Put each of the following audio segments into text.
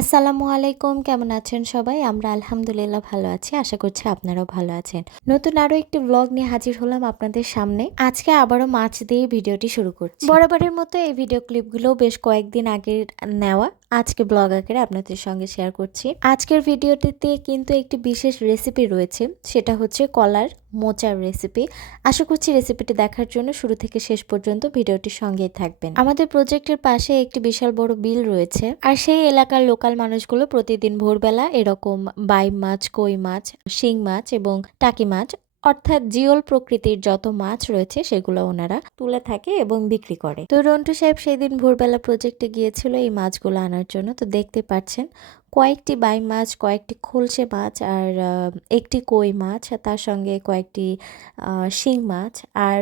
আসসালামু আলাইকুম, কেমন আছেন সবাই? আমরা আলহামদুলিল্লাহ ভালো আছি। আশা করছি আপনারাও ভালো আছেন। নতুন আরো একটি ব্লগ নিয়ে হাজির হলাম আপনাদের সামনে। আজকে আবারও মাছ দিয়ে ভিডিওটি শুরু করছি। বরাবরের মতো এই ভিডিও ক্লিপগুলো বেশ কয়েকদিন আগের নেওয়া। আজকে ব্লগ আকারে আপনাদের সঙ্গে শেয়ার করছি। আজকের ভিডিওটিতে কিন্তু একটি বিশেষ রেসিপি রয়েছে, সেটা হচ্ছে কলার মোচার রেসিপি। আশা করছি রেসিপিটি দেখার জন্য শুরু থেকে শেষ পর্যন্ত ভিডিওটির সঙ্গেই থাকবেন। আমাদের প্রজেক্টের পাশে একটি বিশাল বড় বিল রয়েছে, আর সেই এলাকার লোকাল মানুষগুলো প্রতিদিন ভোরবেলা এরকম বাইম মাছ, কই মাছ, শিং মাছ এবং টাকি মাছ অর্থাৎ জিওল প্রকৃতির যত মাছ রয়েছে সেগুলো ওনারা তুলে থাকে এবং বিক্রি করে। তো রন্টু সাহেব সেদিন ভোরবেলা প্রজেক্টে গিয়েছিল এই মাছগুলো আনার জন্য। তো দেখতে পাচ্ছেন কয়েকটি বাই মাছ, কয়েকটি খলসে মাছ, আর একটি কই মাছ, তার সঙ্গে কয়েকটি শিং মাছ, আর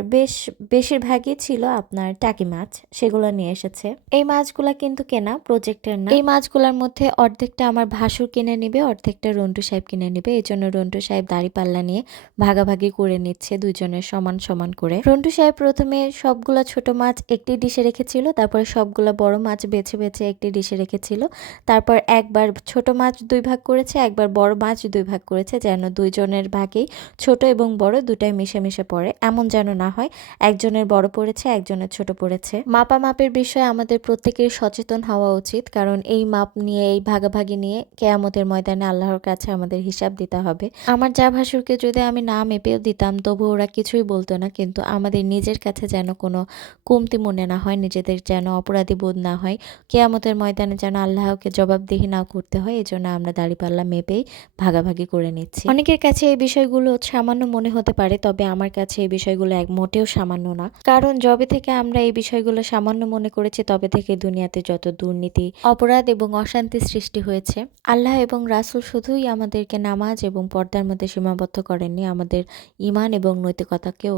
বেশিরভাগই ছিল আপনার টাকি মাছ, সেগুলো নিয়ে এসেছে। এই মাছগুলা কিন্তু কেনা, প্রজেক্টের না। এই মাছগুলোর মধ্যে অর্ধেকটা আমার ভাসুর কিনে নিবে, অর্ধেকটা রন্টু সাহেব কিনে নিবে। এই জন্য রন্টু সাহেব দাড়িপাল্লা নিয়ে ভাগাভাগি করে নিচ্ছে, দুজনের সমান সমান করে। রন্টু সাহেব প্রথমে সবগুলা ছোট মাছ একটি ডিশে রেখেছিল, তারপরে সবগুলা বড় মাছ বেছে বেছে একটি ডিশে রেখেছিল। তারপর একবার ছোট মাছ 2 ভাগ করেছে, একবার বড় মাছ 2 ভাগ করেছে, যেন দুইজনের ভাগেই ছোট এবং বড় দুটাই মিশে মিশে পড়ে। এমন যেন না হয় একজনের বড় পড়েছে একজনের ছোট পড়েছে। মাপামাপের বিষয়ে আমাদের প্রত্যেকের সচেতন হওয়া উচিত, কারণ এই মাপ নিয়ে, এই ভাগাভাগি নিয়ে কেয়ামতের ময়দানে আল্লাহর কাছে আমাদের হিসাব দিতে হবে। আমার যা ভাসুরকে যদি আমি না মেপেও দিতাম তবু ওরা কিছুই বলতো না, কিন্তু আমাদের নিজের কাছে যেন কোনো কমতি মনে না হয়, নিজেদের যেন অপরাধী বোধ না হয়, কেয়ামতের ময়দানে যেন আল্লাহকে জবাবদিহি না করতে হয়, এই জন্য আমরা দাড়িপাল্লা মেপেই ভাগাভাগি করে নিচ্ছি। অনেকের কাছে এই বিষয়গুলো সামান্য মনে হতে পারে, তবে আমার কাছে এই বিষয়গুলো এক মোটেও সামান্য না। কারণ যবে থেকে আমরা এই বিষয়গুলো সামান্য মনে করেছি তবে থেকে দুনিয়াতে যত দুর্নীতি, অপরাধ এবং অশান্তি সৃষ্টি হয়েছে। আল্লাহ এবং রাসূল শুধুই আমাদেরকে নামাজ এবং পর্দার মধ্যে সীমাবদ্ধ করেননি, আমাদের ঈমান এবং নৈতিকতাকেও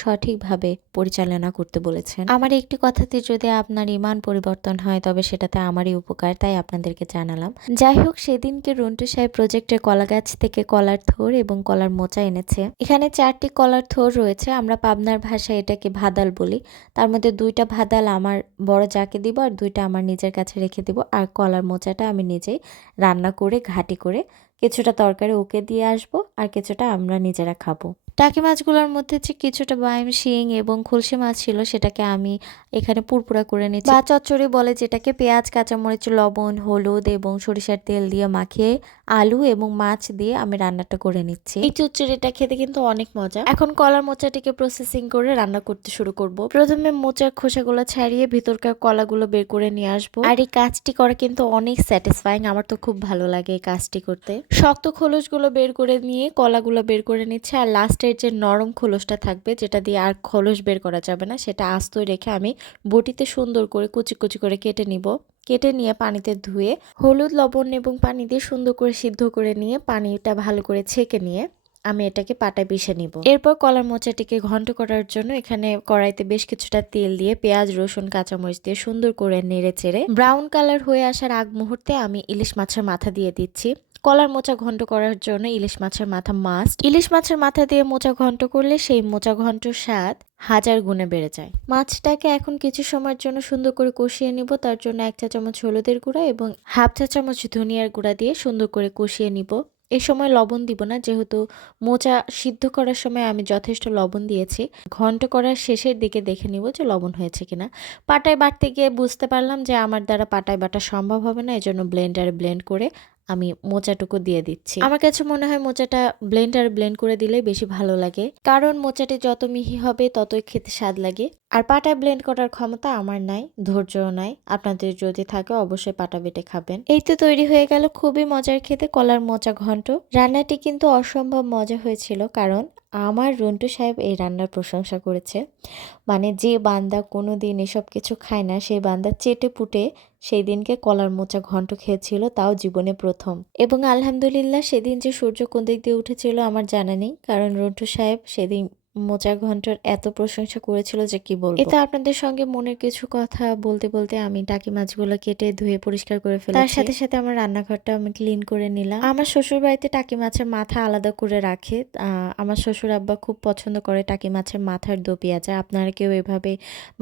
সঠিকভাবে পরিচালনা করতে বলেছেন। আমার একটি কথাতে যদি আপনার ঈমান পরিবর্তন হয় তবে সেটাতে আমারই উপকার, তাই আপনাদেরকে জানালাম। যাই হোক, সেদিনকে রন্টু সাহেব প্রজেক্টের কলা গাছ থেকে কলার থোর এবং কলার মোচা এনেছে। এখানে 4টি কলার থোর রয়েছে, আমরা পাবনার ভাষায় এটাকে ভাদাল বলি। তার মধ্যে 2টা ভাদাল আমার বড় যাকে দিব, আর 2টা আমার নিজের কাছে রেখে দিব, আর কলার মোচাটা আমি নিজেই রান্না করে ঘাটি করে কিছুটা তরকারি ওকে দিয়ে আসবো, আর কিছুটা আমরা নিজেরা খাবো। টাকি মাছগুলোর মধ্যে যে কিছুটা বাইম, শিং এবং খলসি মাছ ছিল সেটাকে আমি এখানে পুরপুরা করে নিচ্ছি, বা চচ্চড়ি বলে যেটাকে। পেঁয়াজ, কাঁচামরিচ, লবণ, হলুদ এবং সরিষার তেল দিয়ে মাখিয়ে আলু এবং মাছ দিয়ে আমি রান্নাটা করে নিচ্ছি। এই চচ্চড়িটা খেতে কিন্তু অনেক মজা। এখন কলার মোচাটিকে প্রসেসিং করে রান্না করতে শুরু করব। প্রথমে মোচার খোসাগুলো ছাড়িয়ে ভিতরকার কলাগুলো বের করে নিয়ে আসবো, আর এই কাজটি করা কিন্তু অনেক স্যাটিসফাইং। আমার তো খুব ভালো লাগে এই কাজটি করতে। শক্ত খোলসগুলো বের করে নিয়ে কলাগুলো বের করে নিচ্ছে, আর লাস্টের যে নরম খোলসটা থাকবে, যেটা দিয়ে আর খোলস বের করা যাবে না, সেটা আস্তই রেখে আমি বটিতে সুন্দর করে কুচি কুচি করে কেটে নিব। কেটে নিয়ে পানিতে ধুয়ে হলুদ, লবণ এবং পানি দিয়ে সুন্দর করে সিদ্ধ করে নিয়ে পানিটা ভালো করে ছেঁকে নিয়ে আমি এটাকে পাটায় পিষে নিব। এরপর কলার মোচাটিকে ঘন্ট করার জন্য এখানে কড়াইতে বেশ কিছুটা তেল দিয়ে পেঁয়াজ, রসুন, কাঁচামরিচ দিয়ে সুন্দর করে নেড়ে চেড়ে ব্রাউন কালার হয়ে আসার আগ মুহূর্তে আমি ইলিশ মাছের মাথা দিয়ে দিচ্ছি। কলার মোচা ঘন্ট করার জন্য ইলিশ মাছের মাথা মাস্ট। ইলিশ মাছের মাথা দিয়ে মোচা ঘন্ট করলে সেই মোচা ঘন্টর স্বাদ হাজার গুণে বেড়ে যায়। মাছটাকে এখন কিছু সময়ের জন্য সুন্দর করে কষিয়ে নিব। তার জন্য 1 চা চামচ হলুদের গুঁড়া এবং হাফ চা চামচ ধনিয়ার গুঁড়া দিয়ে সুন্দর করে কষিয়ে নিব। এই সময় লবণ দিব না, যেহেতু মোচা সিদ্ধ করার সময় আমি যথেষ্ট লবণ দিয়েছি। ঘন্ট করার শেষের দিকে দেখে নিব যে লবণ হয়েছে কিনা। পাটায় বাটতে গিয়ে বুঝতে পারলাম যে আমার দ্বারা পাটায় বাটা সম্ভব হবে না, এজন্য ব্লেন্ডারে ব্লেন্ড করে আমি মোচাটুকু দিয়ে দিচ্ছি। আমার কাছে মনে হয় মোচাটা ব্লেন্ডারে ব্লেন্ড করে দিলেই বেশি ভালো লাগে, কারণ মোচাটি যত মিহি হবে ততই খেতে স্বাদ লাগে। আর পাটায় ব্লেন্ড করার ক্ষমতা আমার নাই, ধৈর্যও নাই। আপনাদের যদি থাকে অবশ্যই পাটা বেটে খাবেন। এই তো তৈরি হয়ে গেল খুবই মজার খেতে কলার মোচা ঘন্ট। রান্নাটি কিন্তু অসম্ভব মজা হয়েছিল, কারণ আমার রন্টু সাহেব এই রান্নার প্রশংসা করেছে। মানে যে বান্দা কোনো দিন এসব কিছু খায় না, সেই বান্দা চেটে পুটে সেই দিনকে কলার মোচা ঘন্ট খেয়েছিল, তাও জীবনে প্রথম। এবং আলহামদুলিল্লাহ সেদিন যে সূর্য কোন দিক দিয়ে উঠেছিল আমার জানা নেই, কারণ রন্টু সাহেব সেদিন মোচা ঘন্টর এত প্রশংসা করেছিল যে কি বলবো। এতে আপনাদের সঙ্গে মনের কিছু কথা বলতে বলতে আমি টাকি মাছগুলো কেটে ধুয়ে পরিষ্কার করে ফেলেছি। তার সাথে সাথে আমার রান্নাঘরটা আমি ক্লিন করে নিলাম। আমার শ্বশুর বাড়িতে টাকি মাছের মাথা আলাদা করে রাখে। আমার শ্বশুর আব্বা খুব পছন্দ করে টাকি মাছের মাথার দো পেঁয়াজা। আপনারা কেউ এভাবে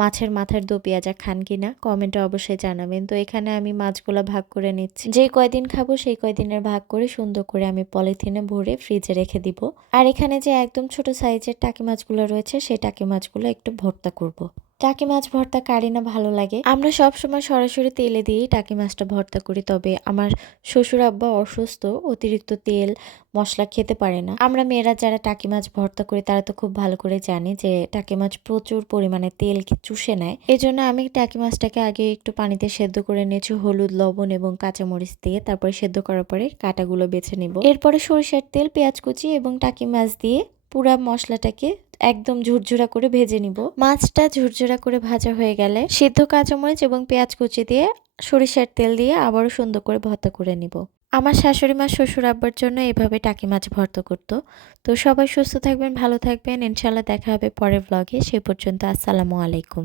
মাছের মাথার দো পেঁয়াজা খান কিনা কমেন্টে অবশ্যই জানাবেন। তো এখানে আমি মাছগুলো ভাগ করে নিচ্ছি। যে কয়দিন খাবো সেই কয়দিনের ভাগ করে সুন্দর করে আমি পলিথিনে ভরে ফ্রিজে রেখে দিব। আর এখানে যে একদম ছোট সাইজের টাকি মাছগুলো রয়েছে সেই টাকি মাছগুলো একটু ভর্তা করব। টাকি মাছ ভর্তা কারি না ভালো লাগে। আমরা সব সময় সরাসরি তেলে দিয়েই টাকি মাছটা ভর্তা করি, তবে আমার শ্বশুর আব্বা অসুস্থ, অতিরিক্ত তেল মশলা খেতে পারে না। আমরা মেয়েরা যারা টাকি মাছ ভর্তা করি তারা তো খুব ভালো করে জানি যে টাকি মাছ প্রচুর পরিমাণে তেল চুষে নেয়। এই জন্য আমি টাকি মাছটাকে আগে একটু পানিতে সেদ্ধ করে নিয়েছি হলুদ, লবণ এবং কাঁচামরিচ দিয়ে। তারপরে সেদ্ধ করার পরে কাঁটাগুলো বেছে নিব। এরপরে সরিষার তেল, পেঁয়াজ কুচি এবং টাকি মাছ দিয়ে পুরা মশলাটাকে একদম ঝুরঝুরা করে ভেজে নিব। মাছটা ঝুরঝুরা করে ভাজা হয়ে গেলে সিদ্ধ কাঁচামরিচ এবং পেঁয়াজ কুচি দিয়ে সরিষার তেল দিয়ে আবারও সুন্দর করে ভর্তা করে নিব। আমার শাশুড়ি মা শ্বশুর আব্বার জন্য এভাবে টাকি মাছ ভর্তা করতো। তো সবাই সুস্থ থাকবেন, ভালো থাকবেন, ইনশাল্লাহ দেখা হবে পরের ব্লগে। সে পর্যন্ত আসসালামু আলাইকুম।